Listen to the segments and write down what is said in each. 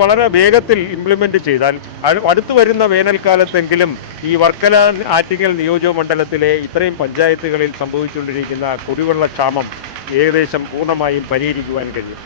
വളരെ വേഗത്തിൽ ഇംപ്ലിമെന്റ് ചെയ്താൽ അടുത്തു വരുന്ന വേനൽക്കാലത്തെങ്കിലും ഈ വർക്കല ആറ്റിങ്ങൽ നിയോജക മണ്ഡലത്തിലെ ഇത്രയും പഞ്ചായത്തുകളിൽ സംഭവിച്ചുകൊണ്ടിരിക്കുന്ന കുടിവെള്ള ക്ഷാമം ഏകദേശം പൂർണ്ണമായും പരിഹരിക്കുവാൻ കഴിയും.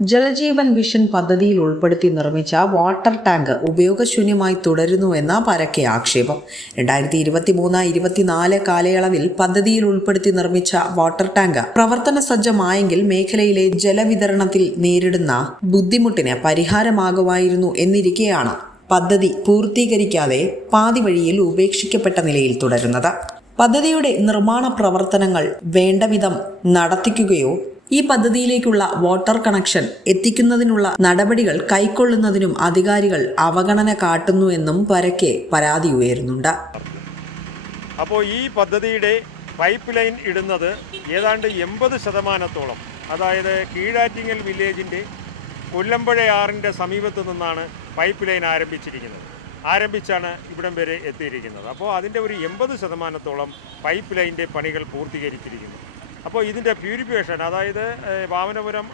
ജലജീവൻ മിഷൻ പദ്ധതിയിൽ ഉൾപ്പെടുത്തി നിർമ്മിച്ച വാട്ടർ ടാങ്ക് ഉപയോഗശൂന്യമായി തുടരുന്നുവെന്ന പരക്കെ ആക്ഷേപം. 2023-24 കാലയളവിൽ പദ്ധതിയിൽ ഉൾപ്പെടുത്തി നിർമ്മിച്ച വാട്ടർ ടാങ്ക് പ്രവർത്തന സജ്ജമായെങ്കിൽ മേഖലയിലെ ജലവിതരണത്തിൽ നേരിടുന്ന ബുദ്ധിമുട്ടിന് പരിഹാരമാകുമായിരുന്നു എന്നിരിക്കെയാണ് പദ്ധതി പൂർത്തീകരിക്കാതെ പാതി വഴിയിൽ ഉപേക്ഷിക്കപ്പെട്ട നിലയിൽ തുടരുന്നത്. പദ്ധതിയുടെ നിർമ്മാണ പ്രവർത്തനങ്ങൾ വേണ്ടവിധം നടത്തിക്കുകയോ ഈ പദ്ധതിയിലേക്കുള്ള വാട്ടർ കണക്ഷൻ എത്തിക്കുന്നതിനുള്ള നടപടികൾ കൈക്കൊള്ളുന്നതിനും അധികാരികൾ അവഗണന കാട്ടുന്നുവെന്നും പരക്കെ പരാതി ഉയരുന്നുണ്ട്. അപ്പോൾ ഈ പദ്ധതിയുടെ പൈപ്പ് ലൈൻ ഇടുന്നത് ഏതാണ്ട് 80%, അതായത് കീഴാറ്റിങ്ങൽ വില്ലേജിൻ്റെ കൊല്ലമ്പുഴയാറിൻ്റെ സമീപത്തു നിന്നാണ് പൈപ്പ് ലൈൻ ആരംഭിച്ചാണ് ഇവിടം വരെ എത്തിയിരിക്കുന്നത്. അപ്പോൾ അതിൻ്റെ ഒരു 80% പൈപ്പ് ലൈൻ്റെ പണികൾ പൂർത്തീകരിച്ചിരിക്കുന്നു. അപ്പോൾ ഇതിൻ്റെ പ്യൂരിഫിക്കേഷൻ, അതായത് വാമനപുരം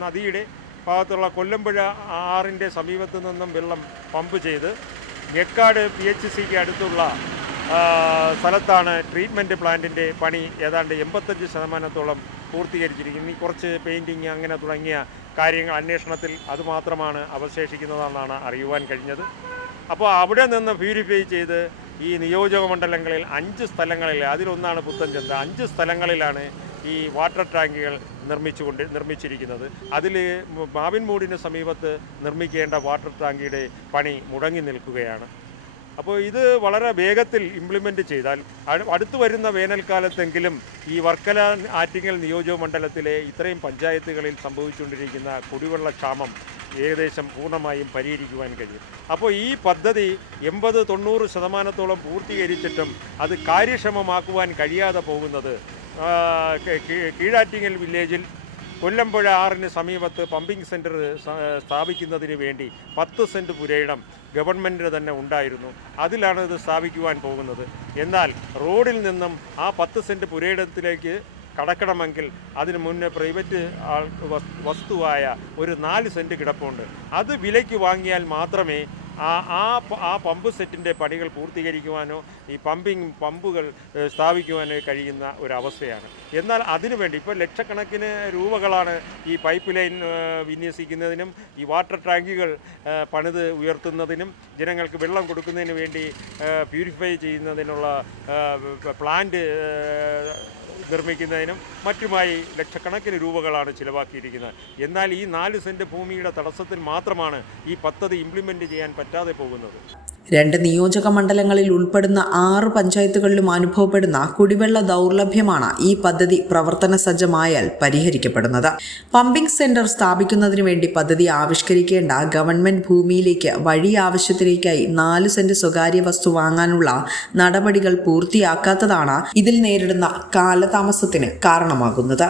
നദിയുടെ ഭാഗത്തുള്ള കൊല്ലമ്പുഴ ആറിൻ്റെ സമീപത്തു നിന്നും വെള്ളം പമ്പ് ചെയ്ത് ഞെക്കാട് PHCക്ക് അടുത്തുള്ള സ്ഥലത്താണ് ട്രീറ്റ്മെൻറ്റ് പ്ലാന്റിൻ്റെ പണി ഏതാണ്ട് 85% പൂർത്തീകരിച്ചിരിക്കുന്നത്. ഈ കുറച്ച് പെയിൻറ്റിങ് അങ്ങനെ തുടങ്ങിയ കാര്യങ്ങൾ അന്വേഷണത്തിൽ അതുമാത്രമാണ് അവശേഷിക്കുന്നതെന്നാണ് അറിയുവാൻ കഴിഞ്ഞത്. അപ്പോൾ അവിടെ നിന്ന് പ്യൂരിഫൈ ചെയ്ത് ഈ നിയോജക മണ്ഡലങ്ങളിൽ 5 സ്ഥലങ്ങളിൽ, അതിലൊന്നാണ് പുത്തൻചന്ത, 5 സ്ഥലങ്ങളിലാണ് ഈ വാട്ടർ ടാങ്കുകൾ നിർമ്മിച്ചിരിക്കുന്നത്. അതിൽ മാവിൻമൂടിന് സമീപത്ത് നിർമ്മിക്കേണ്ട വാട്ടർ ടാങ്കിയുടെ പണി മുടങ്ങി നിൽക്കുകയാണ്. അപ്പോൾ ഇത് വളരെ വേഗത്തിൽ ഇംപ്ലിമെൻ്റ് ചെയ്താൽ അടുത്തു വരുന്ന വേനൽക്കാലത്തെങ്കിലും ഈ വർക്കല ആറ്റിങ്ങൽ നിയോജക മണ്ഡലത്തിലെ ഇത്രയും പഞ്ചായത്തുകളിൽ സംഭവിച്ചുകൊണ്ടിരിക്കുന്ന കുടിവെള്ള ക്ഷാമം ഏകദേശം പൂർണ്ണമായും പരിഹരിക്കുവാൻ കഴിയും. അപ്പോൾ ഈ പദ്ധതി 80-90% പൂർത്തീകരിച്ചിട്ടും അത് കാര്യക്ഷമമാക്കുവാൻ കഴിയാതെ പോകുന്നത് കീഴാറ്റിങ്ങൽ വില്ലേജിൽ കൊല്ലമ്പുഴ ആറിന് സമീപത്ത് പമ്പിംഗ് സെൻറ്റർ സ്ഥാപിക്കുന്നതിന് വേണ്ടി 10 സെൻറ്റ് പുരയിടം ഗവൺമെൻറ്റിന് തന്നെ ഉണ്ടായിരുന്നു. അതിലാണ് ഇത് സ്ഥാപിക്കുവാൻ പോകുന്നത്. എന്നാൽ റോഡിൽ നിന്നും ആ 10 സെൻറ്റ് പുരയിടത്തിലേക്ക് കടക്കണമെങ്കിൽ അതിന് മുന്നേ പ്രൈവറ്റ് വസ്തുവായ ഒരു 4 സെൻറ്റ് കിടപ്പുണ്ട്. അത് വിലയ്ക്ക് വാങ്ങിയാൽ മാത്രമേ ആ പമ്പ് സെറ്റിൻ്റെ പണികൾ പൂർത്തീകരിക്കുവാനോ ഈ പമ്പുകൾ സ്ഥാപിക്കുവാനോ കഴിയുന്ന ഒരവസ്ഥയാണ്. എന്നാൽ അതിനുവേണ്ടി ഇപ്പോൾ ലക്ഷക്കണക്കിന് രൂപകളാണ് ഈ പൈപ്പ് ലൈൻ വിന്യസിക്കുന്നതിനും ഈ വാട്ടർ ടാങ്കുകൾ പണിത് ഉയർത്തുന്നതിനും ജനങ്ങൾക്ക് വെള്ളം കൊടുക്കുന്നതിന് വേണ്ടി പ്യൂരിഫൈ ചെയ്യുന്നതിനുള്ള പ്ലാന്റ് നിർമ്മിക്കുന്നതിനും മറ്റുമായി ലക്ഷക്കണക്കിന് രൂപകളാണ് ചിലവാക്കിയിരിക്കുന്നത്. എന്നാൽ ഈ 4 സെൻറ്റ് ഭൂമിയുടെ തടസ്സത്തിൽ മാത്രമാണ് ഈ പദ്ധതി ഇംപ്ലിമെൻ്റ് ചെയ്യാൻ പറ്റാതെ പോകുന്നത്. 2 നിയോജക മണ്ഡലങ്ങളിൽ ഉൾപ്പെടുന്ന 6 പഞ്ചായത്തുകളിലും അനുഭവപ്പെടുന്ന കുടിവെള്ള ദൗർലഭ്യമാണ് ഈ പദ്ധതി പ്രവർത്തന സജ്ജമായാൽ പരിഹരിക്കപ്പെടുന്നത്. പമ്പിംഗ് സെന്റർ സ്ഥാപിക്കുന്നതിന് വേണ്ടി പദ്ധതി ആവിഷ്കരിക്കേണ്ട ഗവൺമെന്റ് ഭൂമിയിലേക്ക് വഴി ആവശ്യത്തിലേക്കായി 4 സെന്റ് സ്വകാര്യ വസ്തു വാങ്ങാനുള്ള നടപടികൾ പൂർത്തിയാക്കാത്തതാണ് ഇതിൽ നേരിടുന്ന കാലതാമസത്തിന് കാരണമാകുന്നത്.